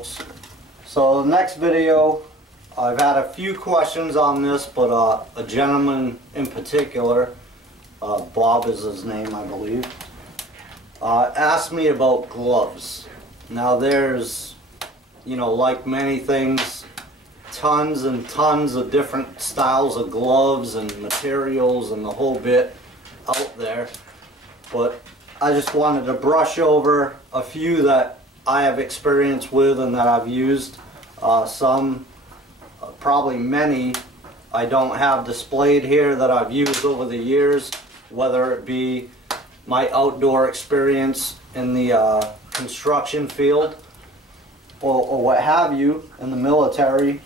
folks. So the next video, I've had a few questions on this, but a gentleman in particular, Bob is his name I believe, asked me about gloves. Now there's, you know, like many things, tons and tons of different styles of gloves and materials and the whole bit out there, but I just wanted to brush over a few that I have experience with and that I've used. Some, probably many, I don't have displayed here that I've used over the years, whether it be my outdoor experience in the construction field or what have you in the military.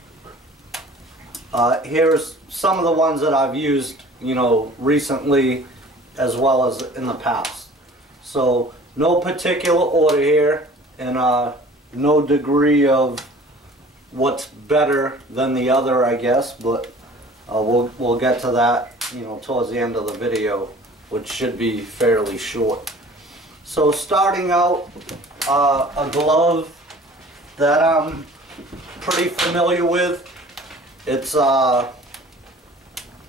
Here's some of the ones that I've used, you know, recently as well as in the past. So no particular order here, and no degree of what's better than the other, I guess, but we'll get to that, you know, towards the end of the video, which should be fairly short. So starting out, a glove that I'm pretty familiar with. It's I'm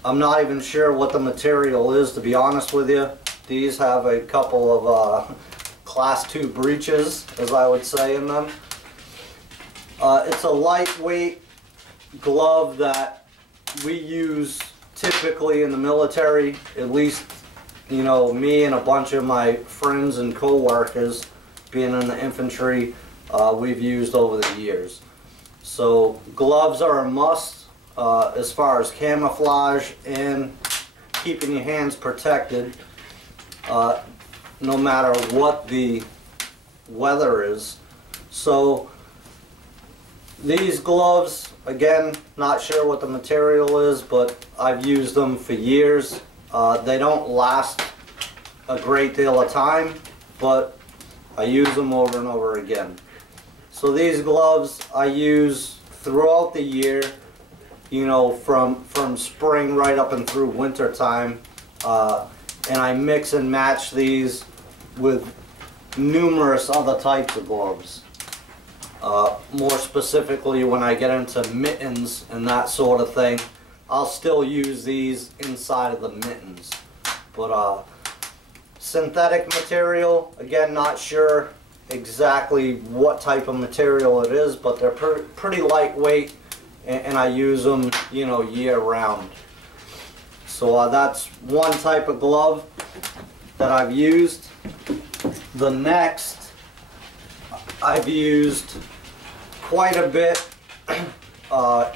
not even sure what the material is, to be honest with you. These have a couple of class 2 breeches, as I would say, in them. It's a lightweight glove that we use typically in the military, at least, you know, me and a bunch of my friends and co-workers, being in the infantry, we've used over the years. So gloves are a must as far as camouflage and keeping your hands protected, no matter what the weather is. So these gloves, again, not sure what the material is, but I've used them for years. They don't last a great deal of time, but I use them over and over again. So these gloves I use throughout the year, you know, from spring right up and through winter time, and I mix and match these with numerous other types of gloves. More specifically, when I get into mittens and that sort of thing, I'll still use these inside of the mittens. But synthetic material, again, not sure exactly what type of material it is, but they're pretty lightweight, and I use them, you know, year round. So that's one type of glove that I've used. The next, I've used quite a bit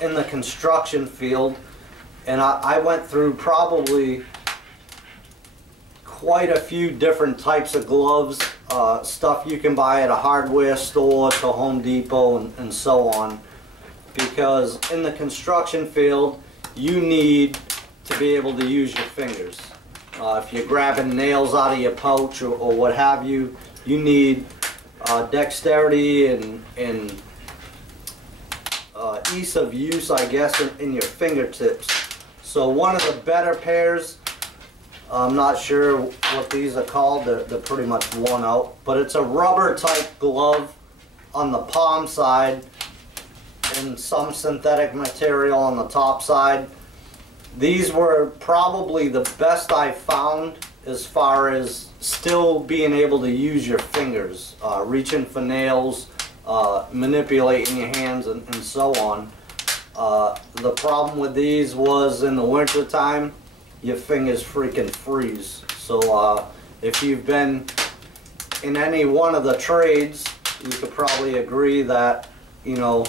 in the construction field, and I went through probably quite a few different types of gloves, stuff you can buy at a hardware store to Home Depot and so on, because in the construction field you need to be able to use your fingers. If you're grabbing nails out of your pouch or what have you, you need dexterity and ease of use, I guess, in your fingertips. So one of the better pairs, I'm not sure what these are called, they're pretty much worn out, but it's a rubber type glove on the palm side and some synthetic material on the top side. These were probably the best I found as far as still being able to use your fingers, reaching for nails, manipulating your hands, and so on. The problem with these was in the winter time, your fingers freaking freeze. So if you've been in any one of the trades, you could probably agree that, you know,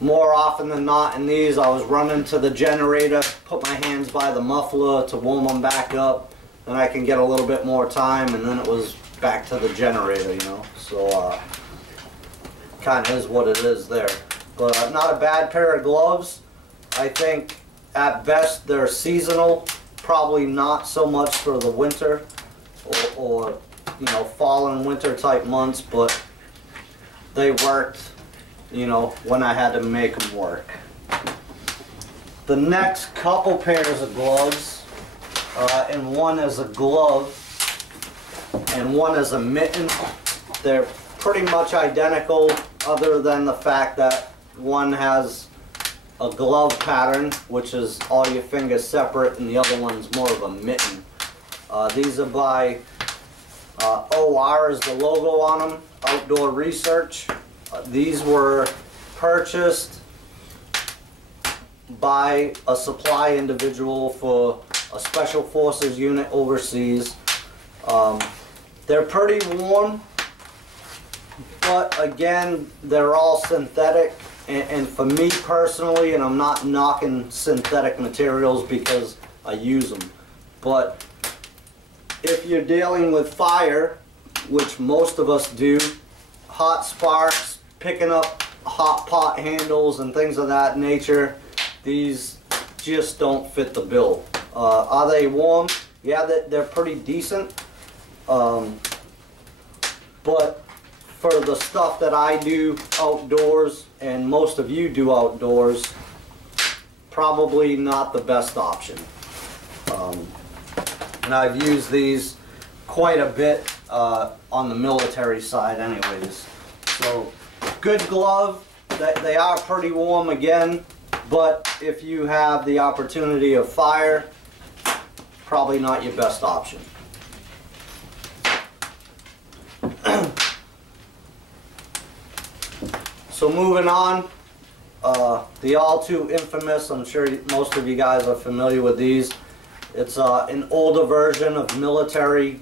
more often than not in these, I was running to the generator, put my hands by the muffler to warm them back up, and I can get a little bit more time, and then it was back to the generator, you know. So kind of is what it is there. But not a bad pair of gloves. I think at best they're seasonal, probably not so much for the winter or you know, fall and winter type months, but they worked, you know, when I had to make them work. The next couple pairs of gloves, and one as a glove and one as a mitten, they're pretty much identical, other than the fact that one has a glove pattern, which is all your fingers separate, and the other one's more of a mitten. These are by OR is the logo on them, Outdoor Research. These were purchased by a supply individual for a Special Forces unit overseas. They're pretty warm, but again, they're all synthetic, and for me personally, and I'm not knocking synthetic materials because I use them, but if you're dealing with fire, which most of us do, hot sparks, picking up hot pot handles and things of that nature, these just don't fit the bill. Are they warm? Yeah, they're pretty decent. But for the stuff that I do outdoors, and most of you do outdoors, probably not the best option. And I've used these quite a bit on the military side anyways. So, good glove. They are pretty warm again, but if you have the opportunity of fire, probably not your best option. So moving on, the all too infamous, I'm sure most of you guys are familiar with these. It's an older version of military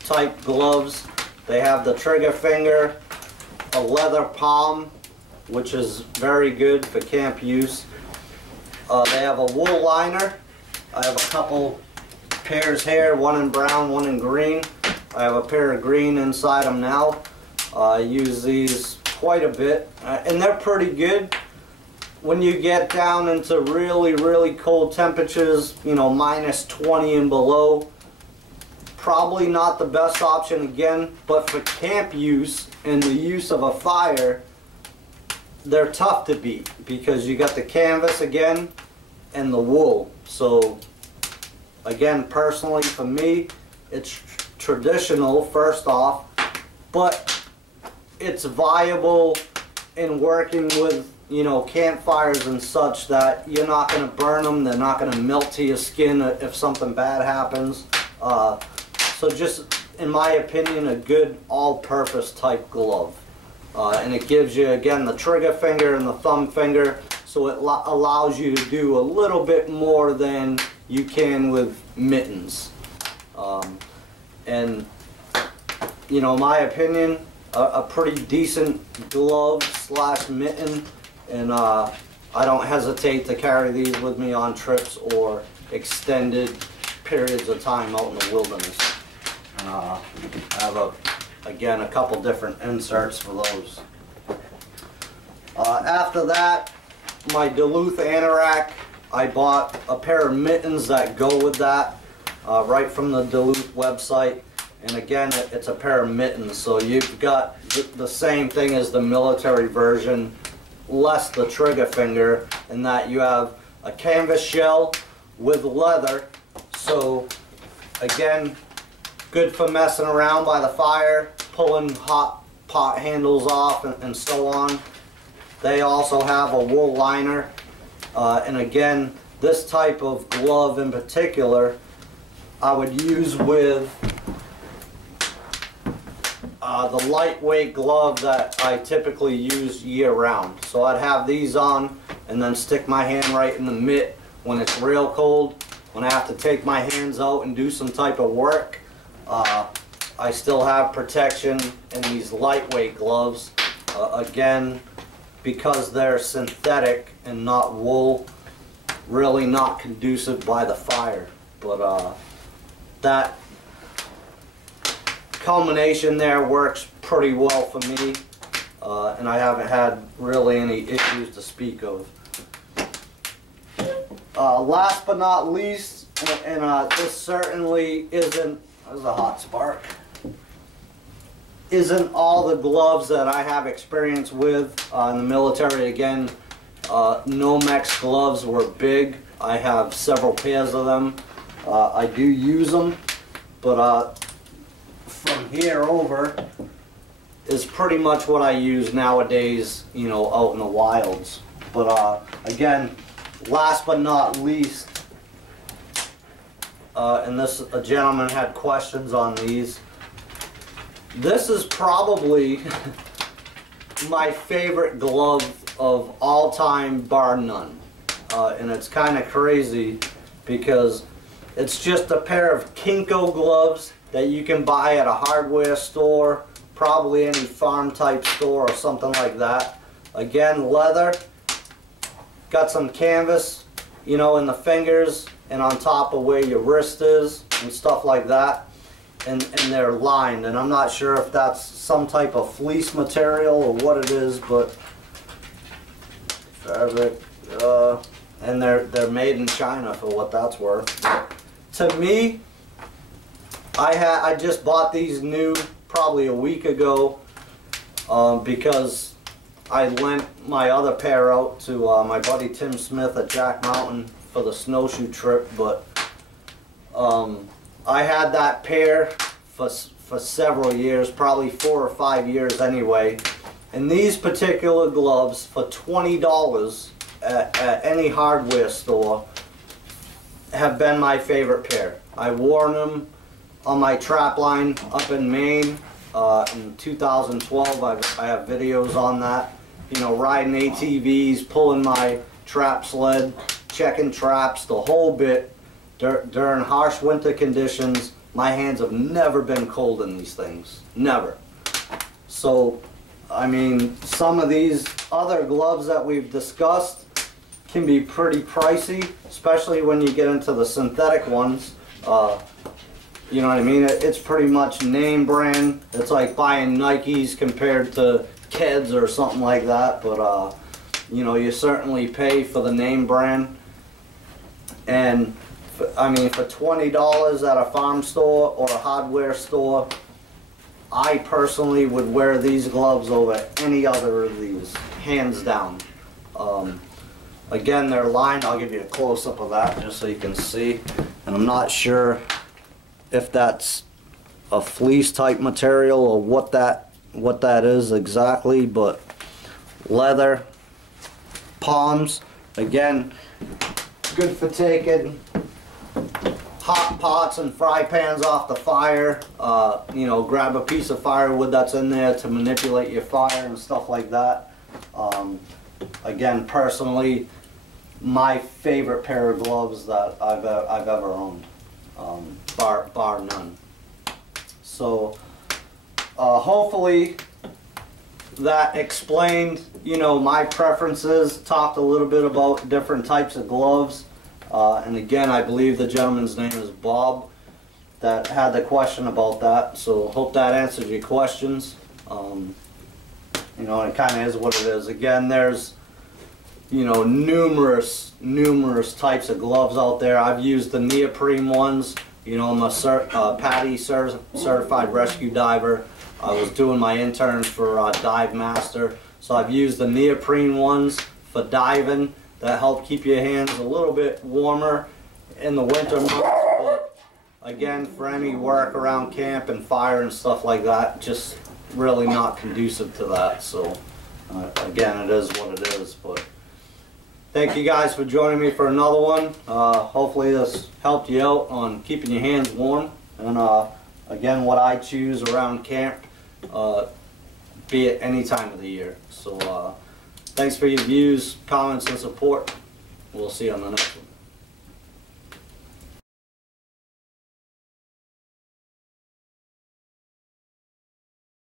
type gloves. They have the trigger finger, a leather palm, which is very good for camp use. They have a wool liner. I have a couple pairs here, one in brown, one in green. I have a pair of green inside them now. I use these quite a bit, and they're pretty good. When you get down into really, really cold temperatures, you know, minus 20 and below, probably not the best option again, but for camp use and the use of a fire, they're tough to beat because you got the canvas again and the wool. So again, personally for me, it's traditional first off, but it's viable in working with, you know, campfires and such, that you're not going to burn them, they're not going to melt to your skin if something bad happens. So just, in my opinion, a good all-purpose type glove. And it gives you, again, the trigger finger and the thumb finger, so it allows you to do a little bit more than you can with mittens. And, you know, my opinion, a pretty decent glove slash mitten, and I don't hesitate to carry these with me on trips or extended periods of time out in the wilderness. I have again a couple different inserts for those. After that, my Duluth anorak, I bought a pair of mittens that go with that right from the Duluth website. And again, it's a pair of mittens, so you've got the same thing as the military version, less the trigger finger, in that you have a canvas shell with leather. So again, good for messing around by the fire, pulling hot pot handles off and so on. They also have a wool liner, and again, this type of glove in particular I would use with the lightweight glove that I typically use year-round. So I'd have these on and then stick my hand right in the mitt when it's real cold. When I have to take my hands out and do some type of work, I still have protection in these lightweight gloves. Again, because they're synthetic and not wool, really not conducive by the fire. But that combination there works pretty well for me, and I haven't had really any issues to speak of. Last but not least, and this certainly isn't, there's a hot spark, isn't all the gloves that I have experience with in the military. Again, Nomex gloves were big. I have several pairs of them. I do use them, but from here over, is pretty much what I use nowadays, you know, out in the wilds. But again, last but not least, and a gentleman had questions on these. This is probably my favorite glove of all time, bar none. And it's kind of crazy because it's just a pair of Kinko gloves that you can buy at a hardware store, probably any farm type store or something like that. Again, leather, got some canvas, you know, in the fingers and on top of where your wrist is and stuff like that. And they're lined, and I'm not sure if that's some type of fleece material or what it is, but fabric, and they're made in China for what that's worth. To me, I just bought these new probably a week ago because I lent my other pair out to my buddy Tim Smith at Jack Mountain for the snowshoe trip, but I had that pair for several years, probably 4 or 5 years anyway. And these particular gloves for $20 at any hardware store have been my favorite pair. I wore them on my trap line up in Maine in 2012. I have videos on that. You know, riding ATVs, pulling my trap sled, checking traps, the whole bit. During harsh winter conditions, my hands have never been cold in these things. Never. So, I mean, some of these other gloves that we've discussed can be pretty pricey, especially when you get into the synthetic ones. You know what I mean? It's pretty much name brand. It's like buying Nikes compared to Keds or something like that. But, you know, you certainly pay for the name brand. And I mean, for $20 at a farm store or a hardware store, I personally would wear these gloves over any other of these, hands down. Again, they're lined. I'll give you a close-up of that just so you can see. And I'm not sure if that's a fleece type material or what that is exactly, but leather, palms, again, good for taking hot pots and fry pans off the fire. You know, grab a piece of firewood that's in there to manipulate your fire and stuff like that. Again, personally, my favorite pair of gloves that I've ever owned, bar none. So hopefully that explained, you know, my preferences, talked a little bit about different types of gloves. And again, I believe the gentleman's name is Bob that had the question about that. So hope that answers your questions. You know, it kind of is what it is. Again, there's, you know, numerous types of gloves out there. I've used the neoprene ones. You know, I'm a PADI certified rescue diver. I was doing my interns for Dive Master, so I've used the neoprene ones for diving. That help keep your hands a little bit warmer in the winter months, but again, for any work around camp and fire and stuff like that, just really not conducive to that. So again, it is what it is. But thank you guys for joining me for another one. Hopefully this helped you out on keeping your hands warm. And again, what I choose around camp, be it any time of the year. So thanks for your views, comments, and support. We'll see you on the next one.